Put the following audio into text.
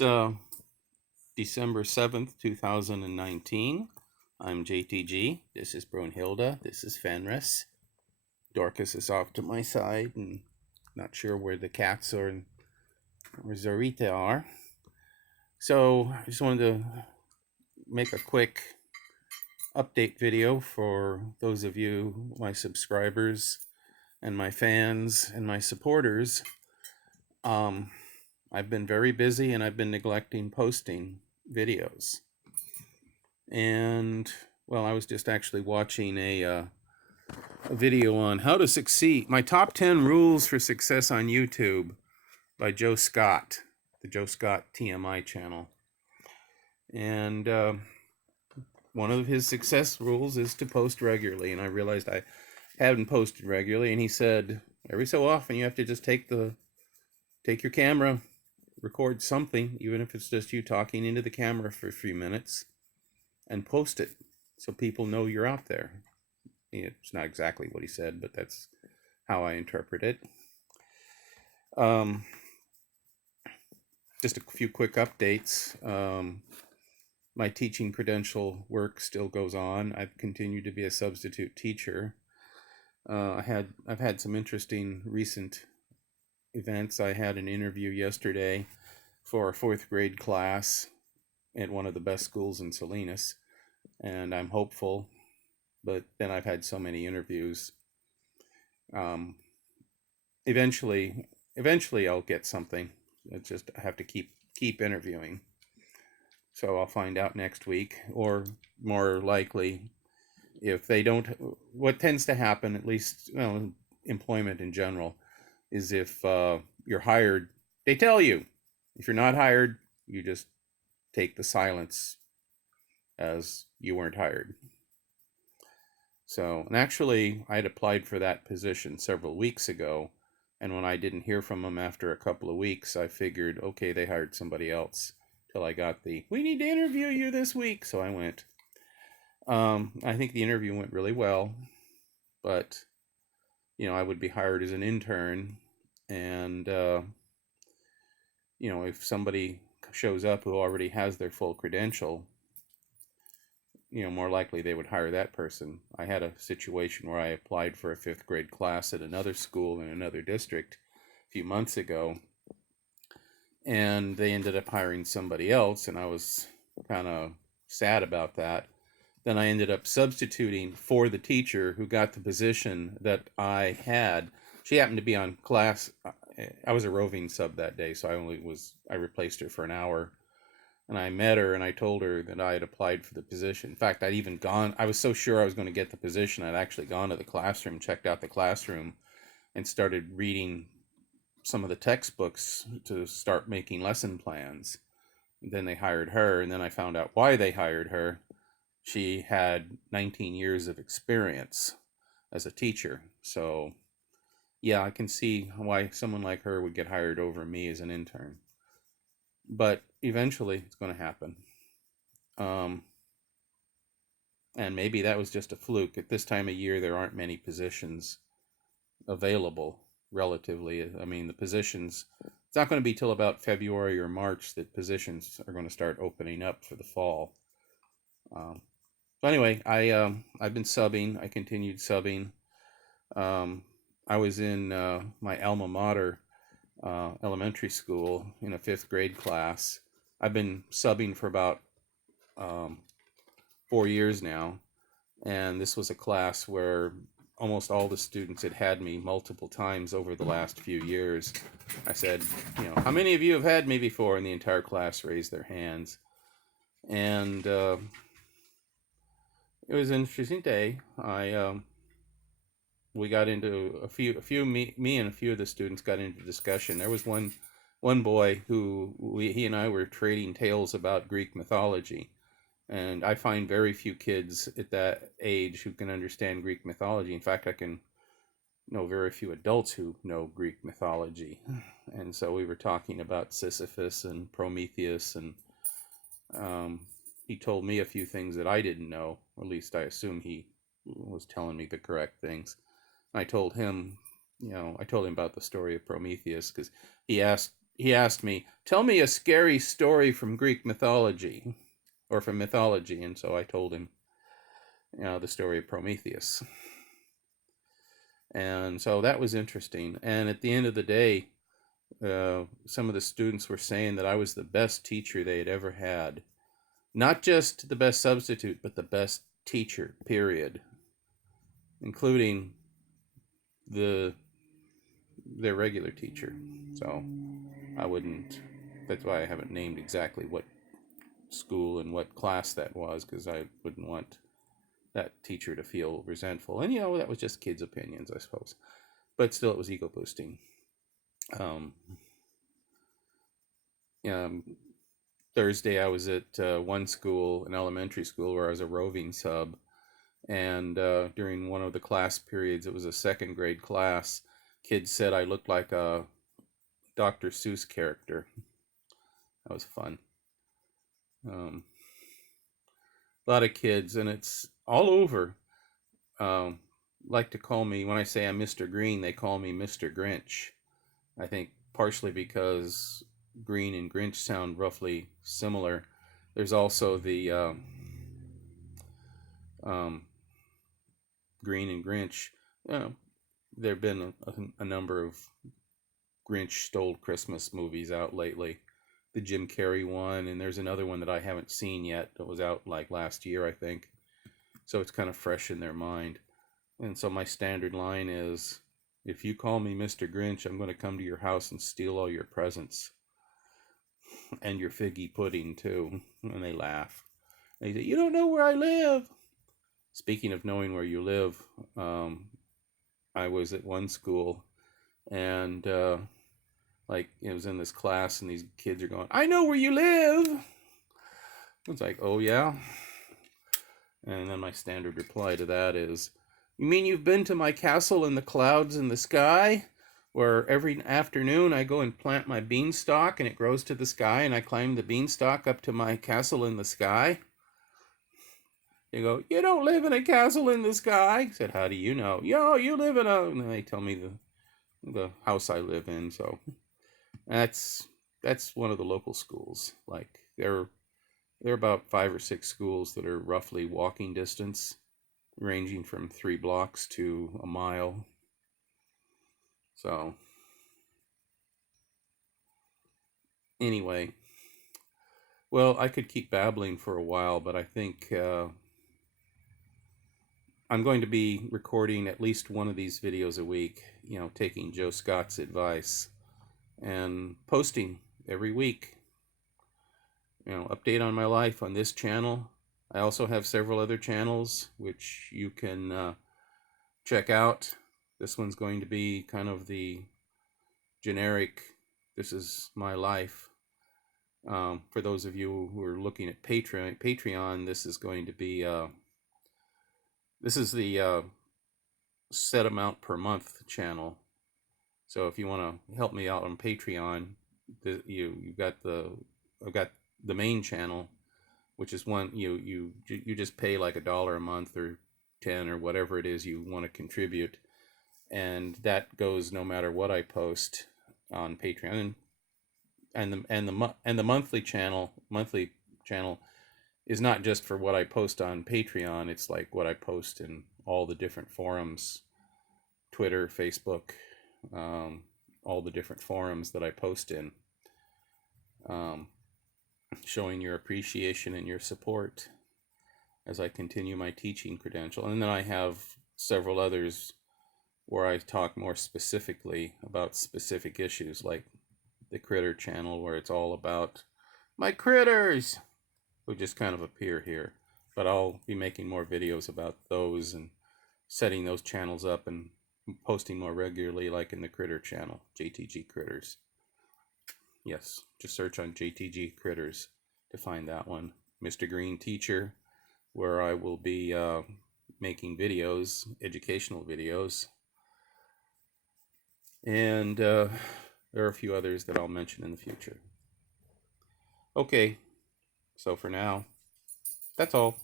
It's December 7th, 2019. I'm JTG. This is Brunhilde. This is Fenris. Dorcas is off to my side and not sure where the cats or Zorita are. So I just wanted to make a quick update video for those of you, my subscribers and my fans and my supporters. I've been very busy and I've been neglecting posting videos. And, well, I was just actually watching a video on how to succeed. My top 10 rules for success on YouTube by Joe Scott, the Joe Scott TMI channel. And one of his success rules is to post regularly. And I realized I hadn't posted regularly. And he said, every so often you have to just take your camera, record something, even if it's just you talking into the camera for a few minutes, and post it so people know you're out there. It's not exactly what he said, but that's how I interpret it. Just a few quick updates. My teaching credential work still goes on. I've continued to be a substitute teacher. I've had some interesting recent events. I had an interview yesterday for a 4th grade class at one of the best schools in Salinas, and I'm hopeful, but then I've had so many interviews. Eventually I'll get something. It's just I have to keep interviewing. So I'll find out next week, or more likely, if they don't, what tends to happen, at least, employment in general, is if you're hired, they tell you. If you're not hired, you just take the silence as you weren't hired. So, and actually, I had applied for that position several weeks ago, and when I didn't hear from them after a couple of weeks, I figured, okay, they hired somebody else, till I got we need to interview you this week, so I went. I think the interview went really well, but, I would be hired as an intern, and, if somebody shows up who already has their full credential, more likely they would hire that person. I had a situation where I applied for a 5th grade class at another school in another district a few months ago, and they ended up hiring somebody else, and I was kind of sad about that. Then I ended up substituting for the teacher who got the position that I had. She happened to be on class. I was a roving sub that day, so I replaced her for an hour. And I met her and I told her that I had applied for the position. In fact, I was so sure I was going to get the position, I'd actually gone to the classroom, checked out the classroom, and started reading some of the textbooks to start making lesson plans. And then they hired her, and then I found out why they hired her. She had 19 years of experience as a teacher. So, yeah, I can see why someone like her would get hired over me as an intern. But eventually it's going to happen. And maybe that was just a fluke. At this time of year, there aren't many positions available, relatively. I mean, the positions, it's not going to be till about February or March that positions are going to start opening up for the fall. So anyway, I've been subbing. I continued subbing. I was in my alma mater elementary school in a 5th grade class. I've been subbing for about 4 years now, and this was a class where almost all the students had me multiple times over the last few years. I said, how many of you have had me before? And the entire class raised their hands. And it was an interesting day. We got into me and a few of the students got into discussion. There was one boy who he and I were trading tales about Greek mythology, and I find very few kids at that age who can understand Greek mythology. In fact, I can know very few adults who know Greek mythology. And so we were talking about Sisyphus and Prometheus, and he told me a few things that I didn't know, or at least I assume he was telling me the correct things. I told him about the story of Prometheus, because he asked he asked me, tell me a scary story from Greek mythology, or from mythology. And so I told him, the story of Prometheus. And so that was interesting. And at the end of the day, some of the students were saying that I was the best teacher they had ever had. Not just the best substitute, but the best teacher, period. Including their regular teacher. So I wouldn't, that's why I haven't named exactly what school and what class that was, because I wouldn't want that teacher to feel resentful. And that was just kids' opinions, I suppose. But still, it was ego boosting. Thursday, I was at one school, an elementary school, where I was a roving sub. And during one of the class periods, it was a second grade class, kids said I looked like a Dr. Seuss character. That was fun. A lot of kids, and it's all over, like to call me, when I say I'm Mr. Green, they call me Mr. Grinch. I think partially because Green and Grinch sound roughly similar. There's also the Green and Grinch. There have been a number of Grinch Stole Christmas movies out lately. The Jim Carrey one, and there's another one that I haven't seen yet that was out like last year, I think. So it's kind of fresh in their mind. And so my standard line is, if you call me Mr. Grinch, I'm going to come to your house and steal all your presents. And your figgy pudding, too. And they laugh. And they say, you don't know where I live. Speaking of knowing where you live, I was at one school, and it was in this class, and these kids are going, I know where you live. It's like, oh yeah? And then my standard reply to that is, you mean you've been to my castle in the clouds in the sky, where every afternoon I go and plant my beanstalk and it grows to the sky, and I climb the beanstalk up to my castle in the sky? They go, you don't live in a castle in the sky. I said, how do you know? Yo, you live in a... And they tell me the house I live in. So that's one of the local schools. Like, there are about 5 or 6 schools that are roughly walking distance, ranging from 3 blocks to a mile. So anyway, well, I could keep babbling for a while, but I think I'm going to be recording at least one of these videos a week, taking Joe Scott's advice and posting every week. Update on my life on this channel. I also have several other channels which you can check out. This one's going to be kind of the generic, this is my life. For those of you who are looking at Patreon, this is going to be this is the set amount per month channel. So if you want to help me out on Patreon, I've got the main channel, which is one you just pay like $1 a month or 10 or whatever it is you want to contribute, and that goes no matter what I post on Patreon. And the monthly channel is not just for what I post on Patreon. It's like what I post in all the different forums, Twitter, Facebook, all the different forums that I post in, showing your appreciation and your support as I continue my teaching credential. And then I have several others where I talk more specifically about specific issues, like the critter channel, where it's all about my critters, who just kind of appear here. But I'll be making more videos about those and setting those channels up and posting more regularly, like in the critter channel, JTG Critters. Yes, just search on JTG Critters to find that one. Mr. Green Teacher, where I will be making videos, educational videos. And there are a few others that I'll mention in the future. Okay, so for now, that's all.